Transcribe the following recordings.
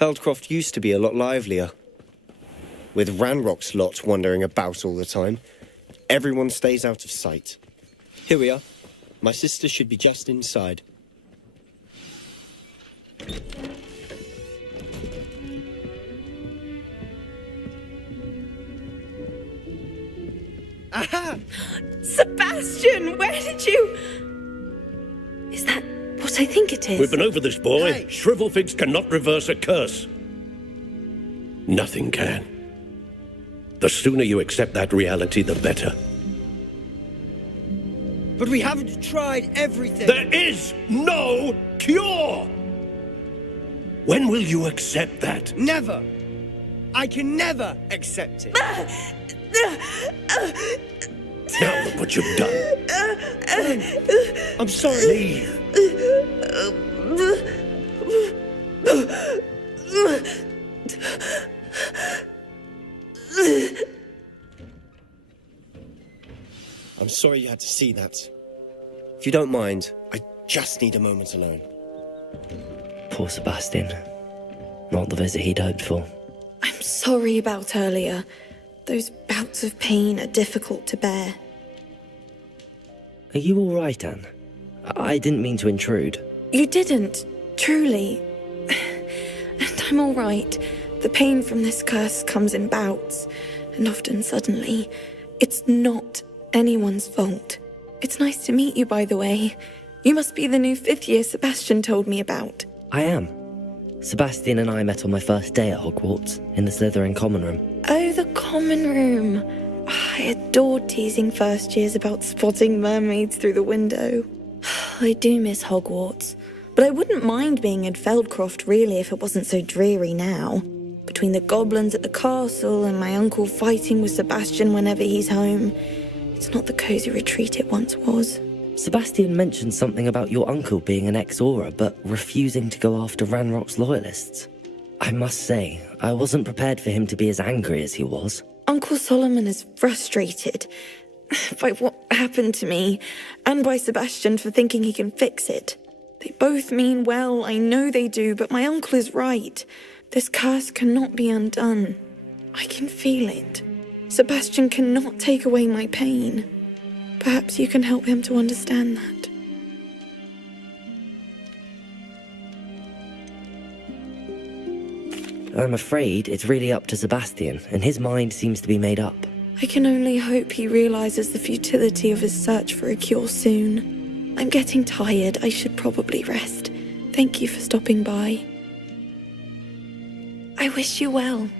Feldcroft used to be a lot livelier. With Ranrock's lot wandering about all the time, everyone stays out of sight. Here we are. My sister should be just inside. Aha! Sebastian, where did you... Is that what I think it is? We've been over this, boy. Hey. Shrivelfigs cannot reverse a curse. Nothing can. The sooner you accept that reality, the better. But we haven't tried everything. There is no cure! When will you accept that? Never. I can never accept it. Now look what you've done. I'm sorry. Leave. I'm sorry you had to see that. If you don't mind, I just need a moment alone. Poor Sebastian. Not the visit he'd hoped for. I'm sorry about earlier. Those bouts of pain are difficult to bear. Are you all right, Anne? I didn't mean to intrude. You didn't, truly. And I'm all right. The pain from this curse comes in bouts, and often suddenly. It's not anyone's fault. It's nice to meet you, by the way. You must be the new 5th year Sebastian told me about. I am. Sebastian and I met on my first day at Hogwarts, in the Slytherin common room. Oh, the common room. I adored teasing first years about spotting mermaids through the window. I do miss Hogwarts, but I wouldn't mind being in Feldcroft really if it wasn't so dreary now. Between the goblins at the castle and my uncle fighting with Sebastian whenever he's home, it's not the cosy retreat it once was. Sebastian mentioned something about your uncle being an ex-Auror, but refusing to go after Ranrock's loyalists. I must say, I wasn't prepared for him to be as angry as he was. Uncle Solomon is frustrated by what happened to me, and by Sebastian for thinking he can fix it. They both mean well, I know they do, but my uncle is right. This curse cannot be undone. I can feel it. Sebastian cannot take away my pain. Perhaps you can help him to understand that. I'm afraid it's really up to Sebastian, and his mind seems to be made up. I can only hope he realizes the futility of his search for a cure soon. I'm getting tired. I should probably rest. Thank you for stopping by. I wish you well.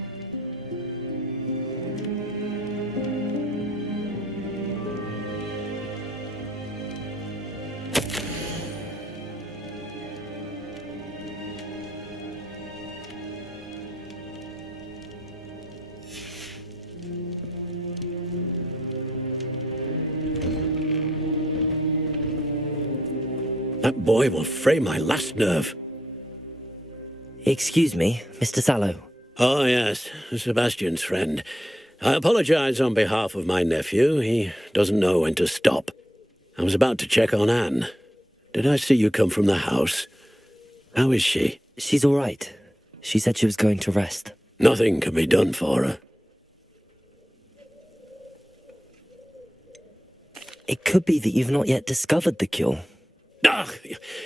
That boy will fray my last nerve. Excuse me, Mr. Sallow. Oh, yes, Sebastian's friend. I apologize on behalf of my nephew. He doesn't know when to stop. I was about to check on Anne. Did I see you come from the house? How is she? She's all right. She said she was going to rest. Nothing can be done for her. It could be that you've not yet discovered the cure. Ah,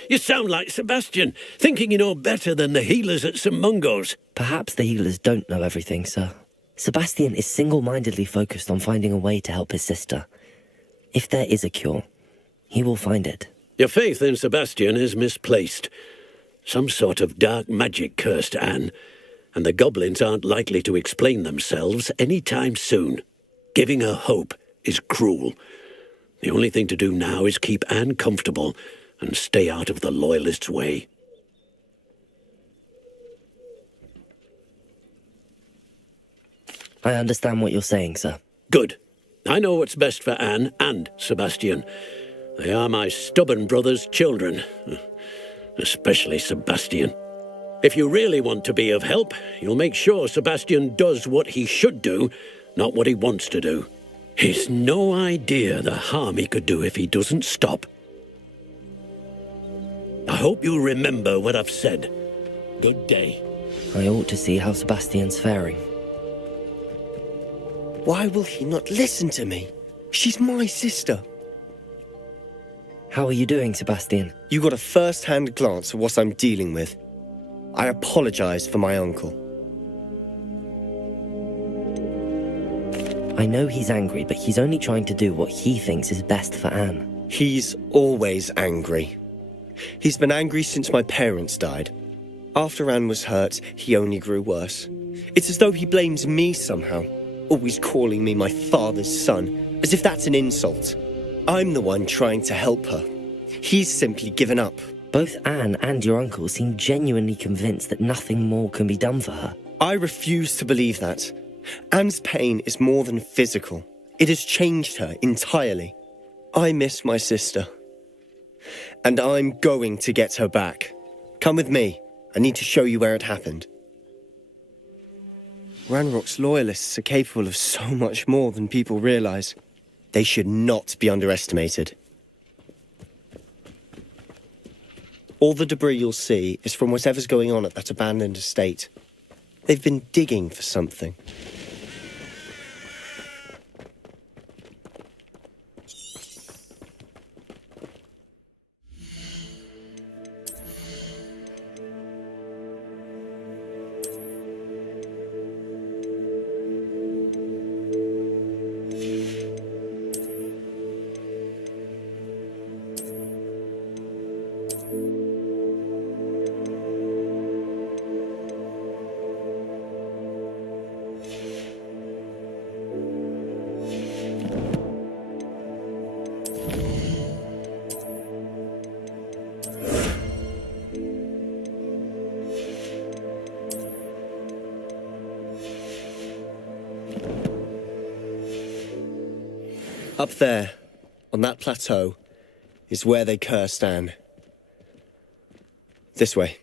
you sound like Sebastian, thinking you know better than the healers at St. Mungo's. Perhaps the healers don't know everything, sir. Sebastian is single-mindedly focused on finding a way to help his sister. If there is a cure, he will find it. Your faith in Sebastian is misplaced. Some sort of dark magic cursed Anne, and the goblins aren't likely to explain themselves any time soon. Giving her hope is cruel. The only thing to do now is keep Anne comfortable and stay out of the Loyalists' way. I understand what you're saying, sir. Good. I know what's best for Anne and Sebastian. They are my stubborn brother's children, especially Sebastian. If you really want to be of help, you'll make sure Sebastian does what he should do, not what he wants to do. He's no idea the harm he could do if he doesn't stop. I hope you'll remember what I've said. Good day. I ought to see how Sebastian's faring. Why will he not listen to me? She's my sister. How are you doing, Sebastian? You got a first-hand glance at what I'm dealing with. I apologize for my uncle. I know he's angry, but he's only trying to do what he thinks is best for Anne. He's always angry. He's been angry since my parents died. After Anne was hurt, he only grew worse. It's as though he blames me somehow, always calling me my father's son, as if that's an insult. I'm the one trying to help her. He's simply given up. Both Anne and your uncle seem genuinely convinced that nothing more can be done for her. I refuse to believe that. Anne's pain is more than physical. It has changed her entirely. I miss my sister. And I'm going to get her back. Come with me. I need to show you where it happened. Ranrock's loyalists are capable of so much more than people realize. They should not be underestimated. All the debris you'll see is from whatever's going on at that abandoned estate. They've been digging for something. Up there, on that plateau, is where they cursed Anne. This way.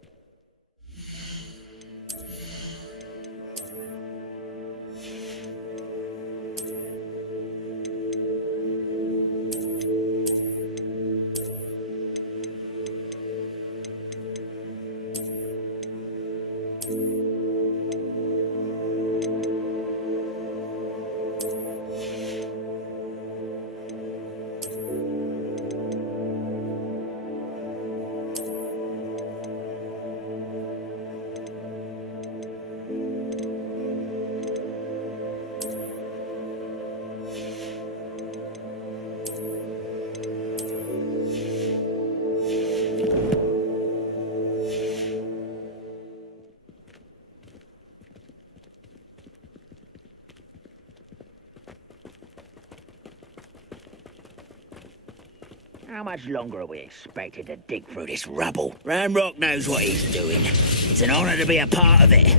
How much longer are we expected to dig through this rubble? Ranrock knows what he's doing. It's an honor to be a part of it.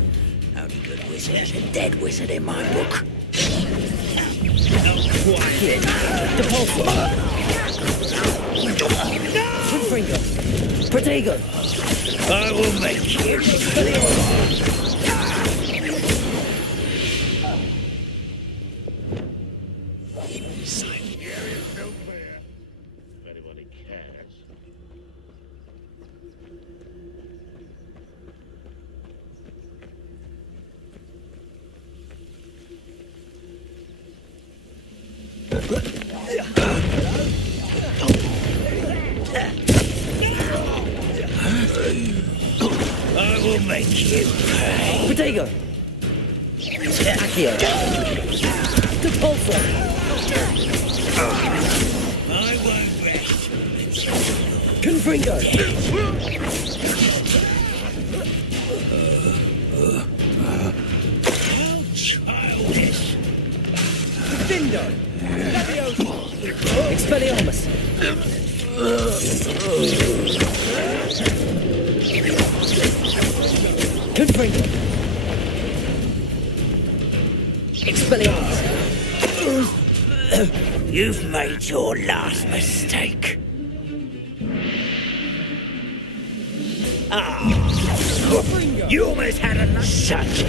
Only good wizard is a dead wizard in my book. Quiet. The pulse. Finger. Protego. I will make you. I will make you pay. Protego. Accio. Depulso. I won't rest. Confringo. How childish. Dindo! Expelliarmus. Confringo. Expelliarmus. You've made your last mistake. You almost had enough. Such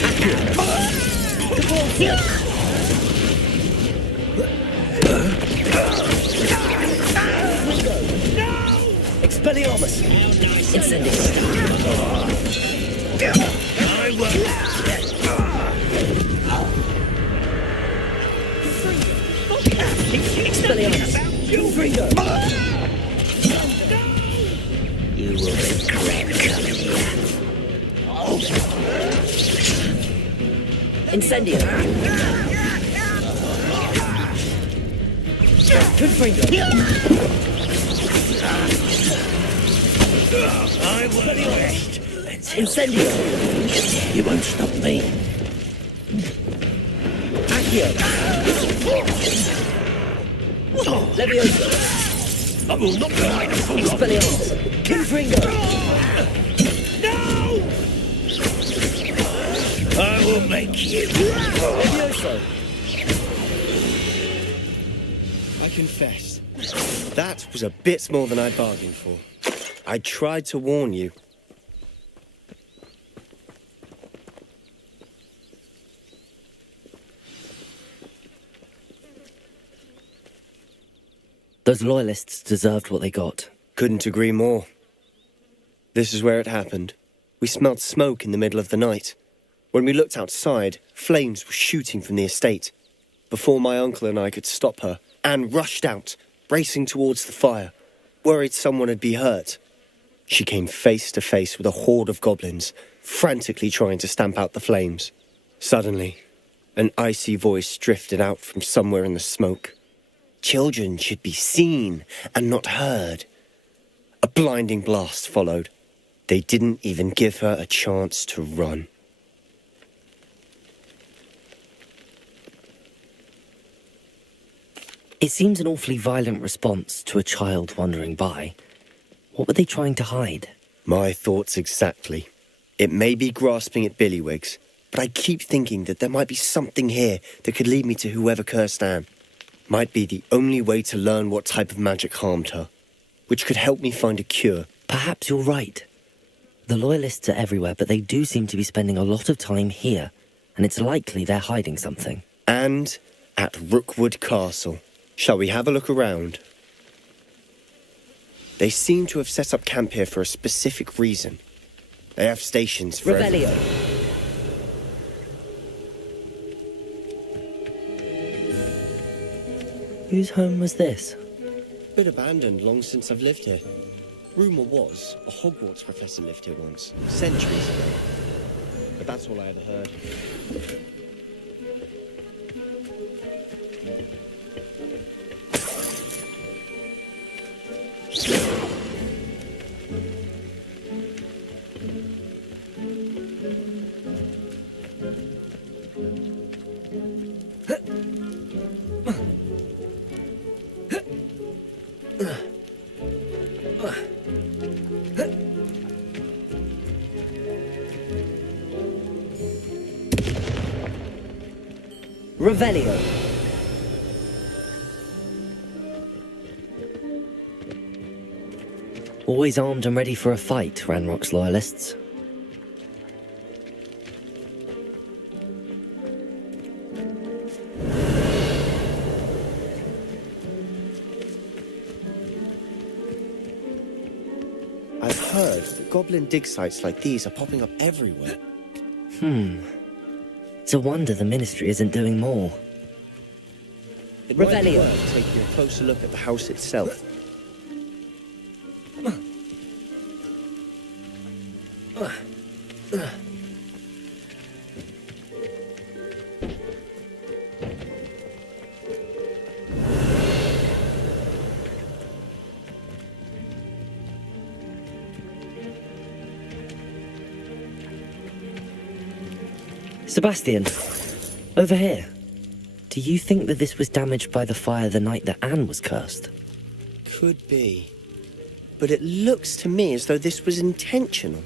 Expelliarmus. Incendiary. I You will regret coming here. Incendio! I will rest. Incendio! You won't stop me. Accio! Leviosa! I will not ride a fool. Expelliarmus! Confringo! No! I will make you. Leviosa! I confess, that was a bit more than I bargained for. I tried to warn you. Those loyalists deserved what they got. Couldn't agree more. This is where it happened. We smelled smoke in the middle of the night. When we looked outside, flames were shooting from the estate. Before my uncle and I could stop her, Anne rushed out, racing towards the fire, worried someone had been hurt. She came face to face with a horde of goblins, frantically trying to stamp out the flames. Suddenly, an icy voice drifted out from somewhere in the smoke. Children should be seen and not heard. A blinding blast followed. They didn't even give her a chance to run. It seems an awfully violent response to a child wandering by. What were they trying to hide? My thoughts exactly. It may be grasping at Billywigs, but I keep thinking that there might be something here that could lead me to whoever cursed Anne. Might be the only way to learn what type of magic harmed her, which could help me find a cure. Perhaps you're right. The loyalists are everywhere, but they do seem to be spending a lot of time here, and it's likely they're hiding something. And at Rookwood Castle. Shall we have a look around? They seem to have set up camp here for a specific reason. They have stations for Revelio! Whose home was this? Been abandoned long since I've lived here. Rumour was a Hogwarts professor lived here once, centuries ago. But that's all I ever heard. Revelio! Always armed and ready for a fight, Ranrock's loyalists. I've heard that goblin dig sites like these are popping up everywhere. It's a wonder the Ministry isn't doing more. It might be Revelio. worth taking a closer look at the house itself. Sebastian, over here. Do you think that this was damaged by the fire the night that Anne was cursed? Could be. But it looks to me as though this was intentional.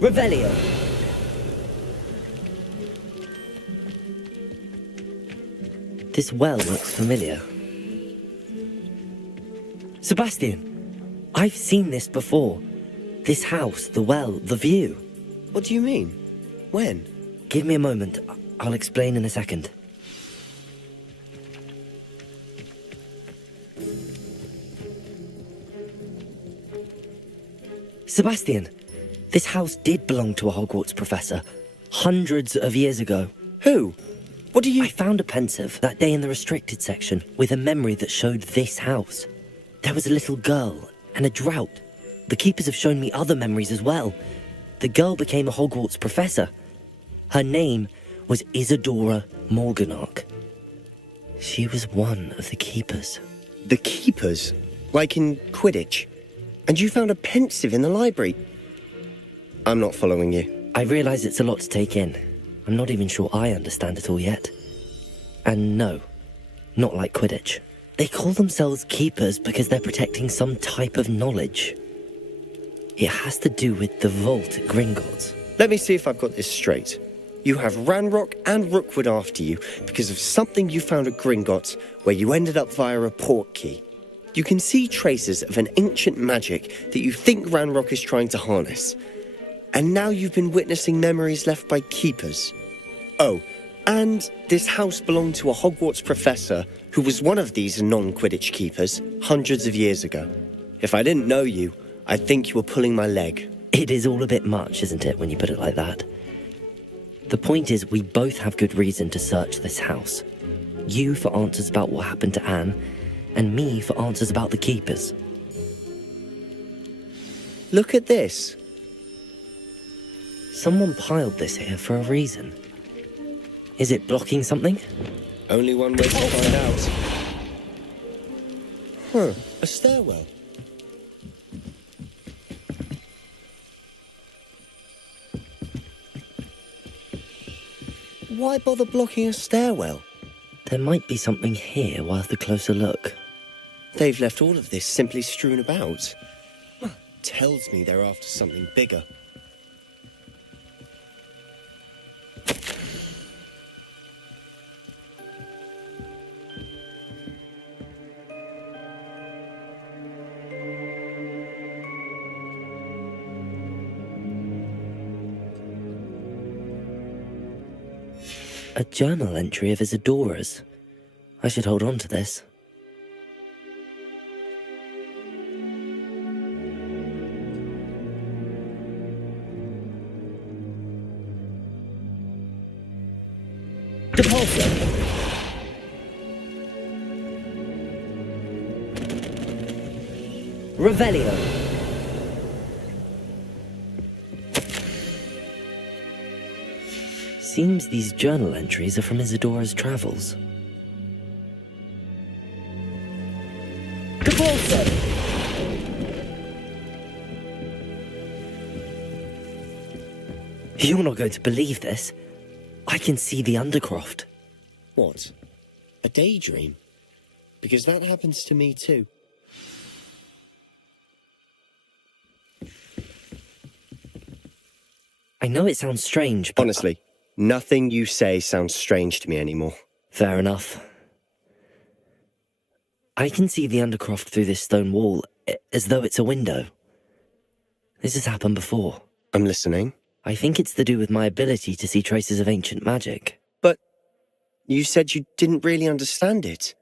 Revelio! This well looks familiar. Sebastian, I've seen this before. This house, the well, the view. What do you mean? When? Give me a moment. I'll explain in a second. Sebastian, This house did belong to a Hogwarts professor, hundreds of years ago. Who? What do you... I found a pensive that day in the restricted section with a memory that showed this house. There was a little girl and a drought. The keepers have shown me other memories as well. The girl became a Hogwarts professor. Her name was Isadora Morganach. She was one of the keepers. The keepers? Like in Quidditch? And you found a pensive in the library? I'm not following you. I realise it's a lot to take in. I'm not even sure I understand it all yet. And no, not like Quidditch. They call themselves keepers because they're protecting some type of knowledge. It has to do with the vault at Gringotts. Let me see if I've got this straight. You have Ranrock and Rookwood after you because of something you found at Gringotts where you ended up via a port key. You can see traces of an ancient magic that you think Ranrock is trying to harness. And now you've been witnessing memories left by keepers. Oh, and this house belonged to a Hogwarts professor who was one of these non-Quidditch keepers hundreds of years ago. If I didn't know you, I'd think you were pulling my leg. It is all a bit much, isn't it, when you put it like that? The point is, we both have good reason to search this house. You for answers about what happened to Anne, and me for answers about the keepers. Look at this. Someone piled this here for a reason. Is it blocking something? Only one way to find out. Huh, a stairwell. Why bother blocking a stairwell? There might be something here worth a closer look. They've left all of this simply strewn about. Tells me they're after something bigger. A journal entry of Isadora's. I should hold on to this. Depulso! Revelio! Seems these journal entries are from Isadora's travels. Depulso! You're not going to believe this. I can see the Undercroft. What? A daydream? Because that happens to me too. I know it sounds strange, but... Honestly, nothing you say sounds strange to me anymore. Fair enough. I can see the Undercroft through this stone wall, as though it's a window. This has happened before. I'm listening. I think it's to do with my ability to see traces of ancient magic. But you said you didn't really understand it,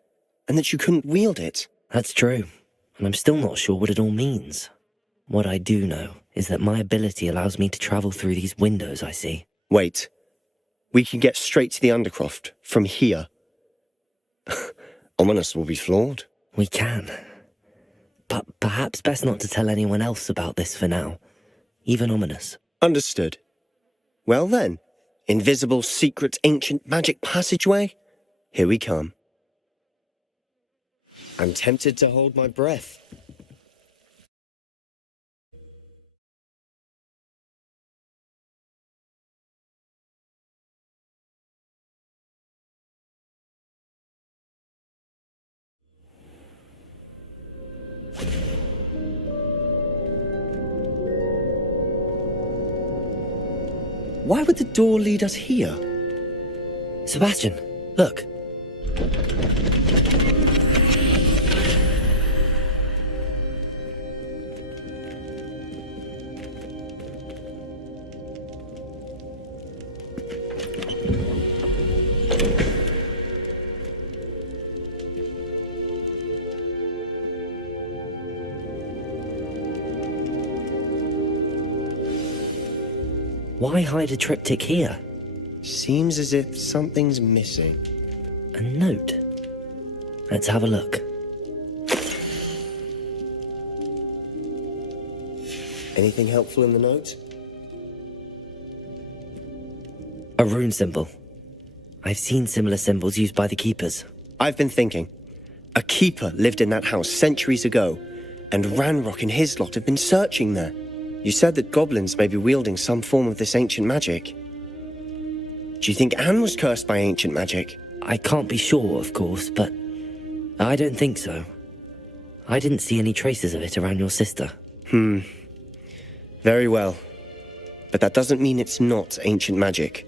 and that you couldn't wield it. That's true, and I'm still not sure what it all means. What I do know is that my ability allows me to travel through these windows I see. Wait. We can get straight to the Undercroft from here. Ominous will be flawed. We can. But perhaps best not to tell anyone else about this for now. Even Ominous. Understood. Well then, invisible, secret, ancient magic passageway? Here we come. I'm tempted to hold my breath. Why would the door lead us here? Sebastian, look. Why hide a triptych here? Seems as if something's missing. A note. Let's have a look. Anything helpful in the note? A rune symbol. I've seen similar symbols used by the keepers. I've been thinking. A keeper lived in that house centuries ago, and Ranrock and his lot have been searching there. You said that goblins may be wielding some form of this ancient magic. Do you think Anne was cursed by ancient magic? I can't be sure, of course, but I don't think so. I didn't see any traces of it around your sister. Very well. But that doesn't mean it's not ancient magic.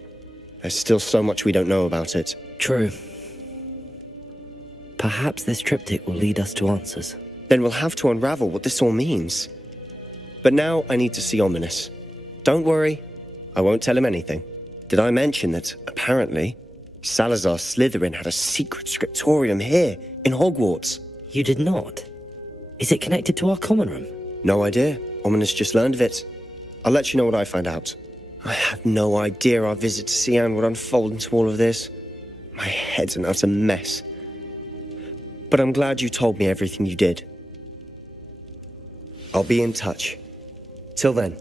There's still so much we don't know about it. True. Perhaps this triptych will lead us to answers. Then we'll have to unravel what this all means. But now I need to see Ominous. Don't worry, I won't tell him anything. Did I mention that, apparently, Salazar Slytherin had a secret scriptorium here, in Hogwarts? You did not? Is it connected to our common room? No idea. Ominous just learned of it. I'll let you know what I find out. I had no idea our visit to see Anne would unfold into all of this. My head's an utter mess. But I'm glad you told me everything you did. I'll be in touch. Till then.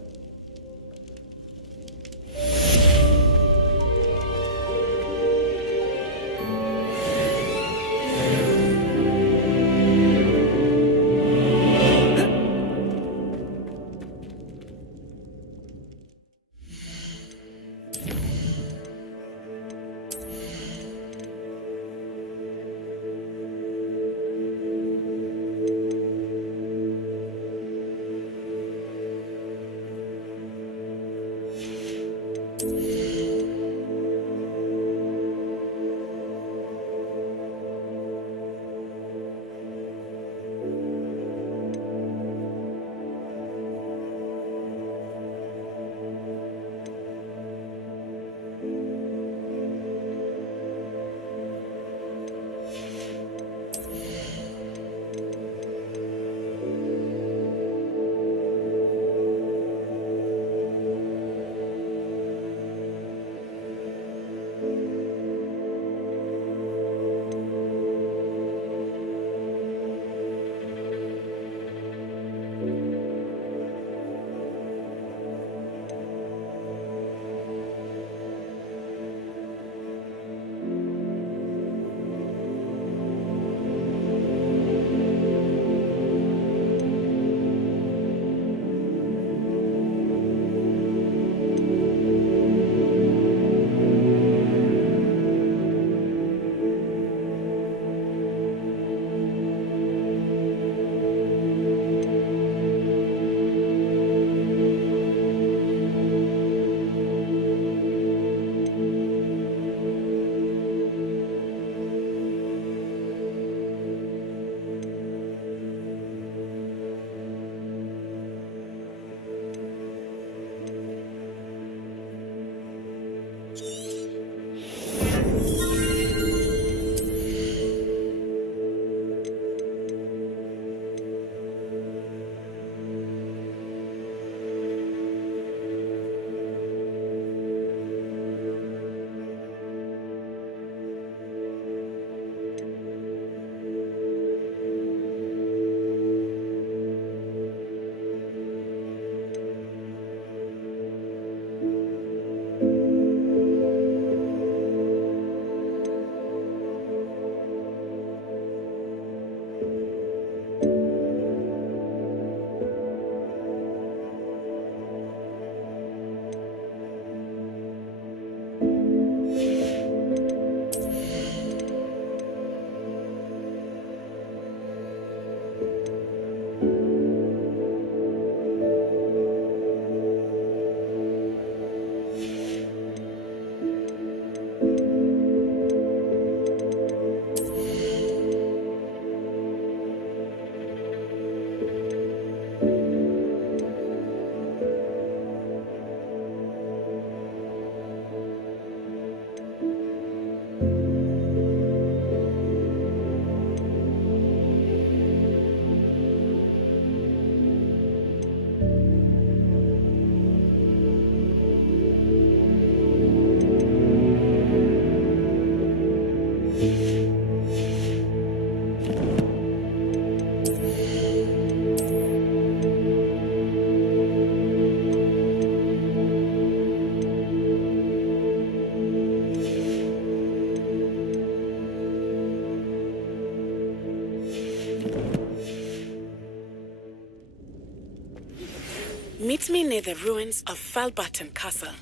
Meet me near the ruins of Falbaton Castle.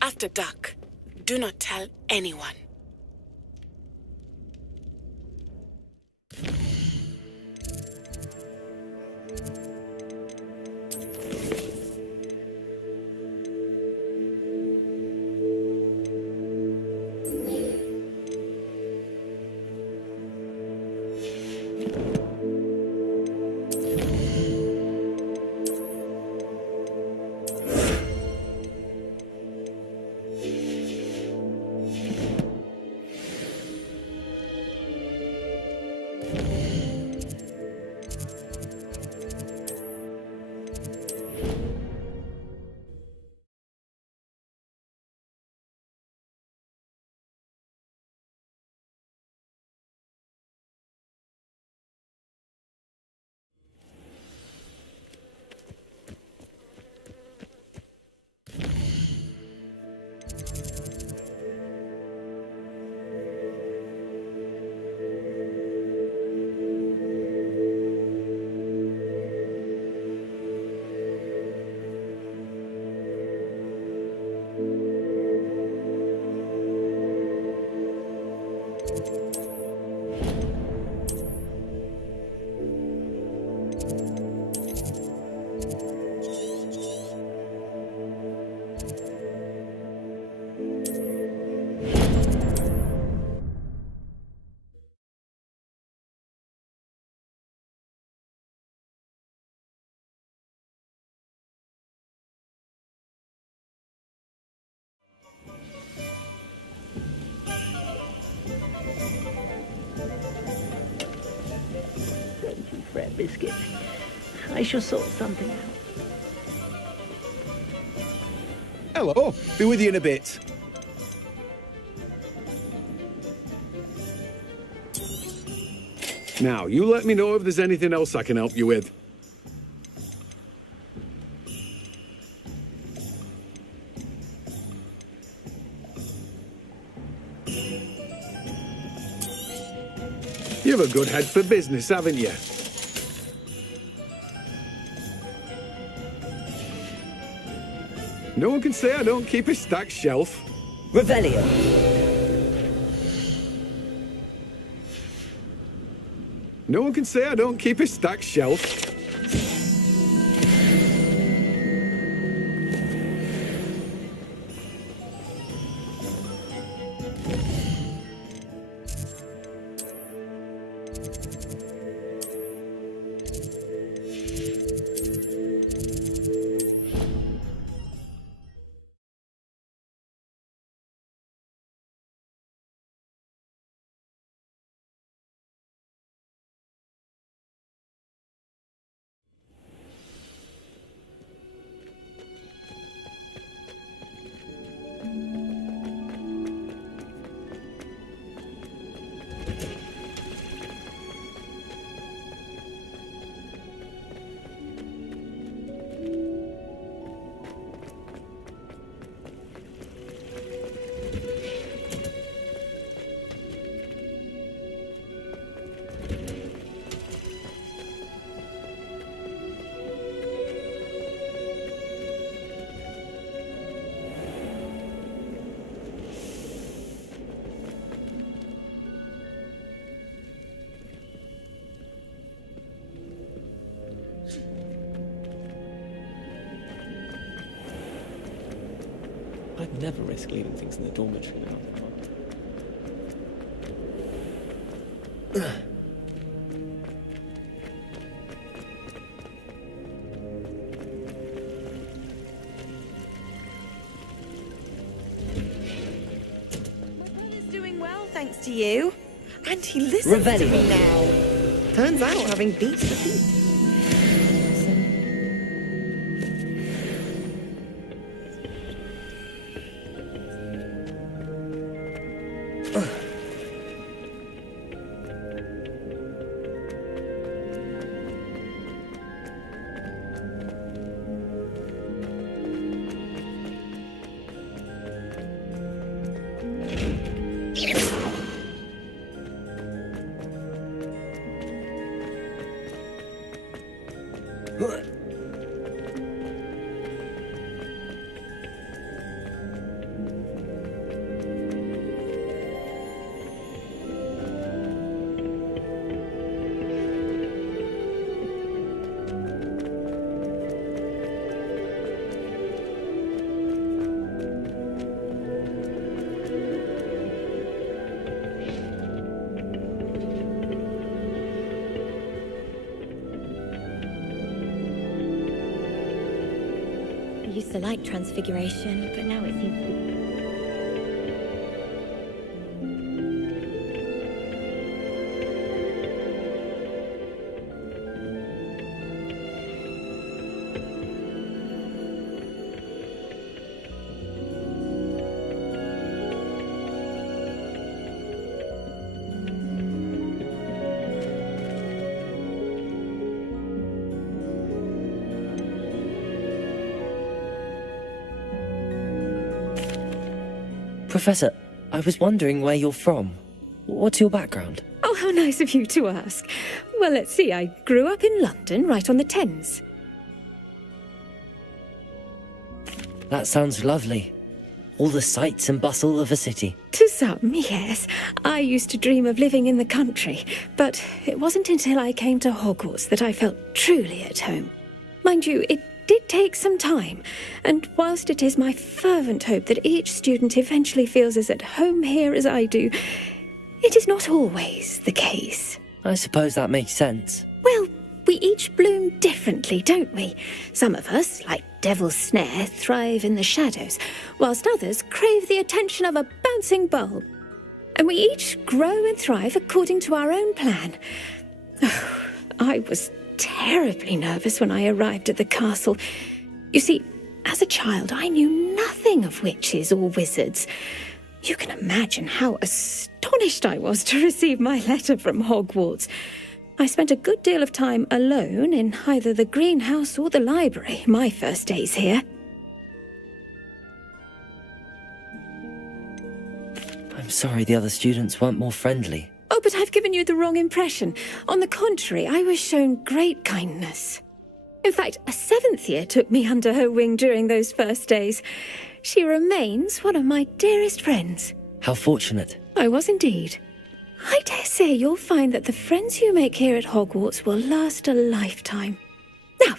After dark. Do not tell anyone. Don't you fret, Biscuit. I shall sort something out. Hello. Be with you in a bit. Now, you let me know if there's anything else I can help you with. You have a good head for business, haven't you? No one can say I don't keep a stacked shelf. Revelio. No one can say I don't keep a stacked shelf. I'd never risk leaving things in the dormitory now. My brother's doing well, thanks to you. And he listens to Revelio. me now. Turns out having beats the beat. used to like Transfiguration, but now it seems to be... Professor, I was wondering where you're from. What's your background? Oh, how nice of you to ask. Well, let's see, I grew up in London, right on the Thames. That sounds lovely. All the sights and bustle of a city. To some, yes. I used to dream of living in the country, but it wasn't until I came to Hogwarts that I felt truly at home. Mind you, it did take some time, and whilst it is my fervent hope that each student eventually feels as at home here as I do, it is not always the case. I suppose that makes sense. Well, we each bloom differently, don't we? Some of us, like Devil's Snare, thrive in the shadows, whilst others crave the attention of a bouncing bulb. And we each grow and thrive according to our own plan. Oh, I was terribly nervous when I arrived at the castle. You see, as a child, I knew nothing of witches or wizards. You can imagine how astonished I was to receive my letter from Hogwarts. I spent a good deal of time alone in either the greenhouse or the library my first days here. I'm sorry the other students weren't more friendly. Oh, but I've given you the wrong impression. On the contrary, I was shown great kindness. In fact, a 7th year took me under her wing during those first days. She remains one of my dearest friends. How fortunate. I was indeed. I dare say you'll find that the friends you make here at Hogwarts will last a lifetime. Now,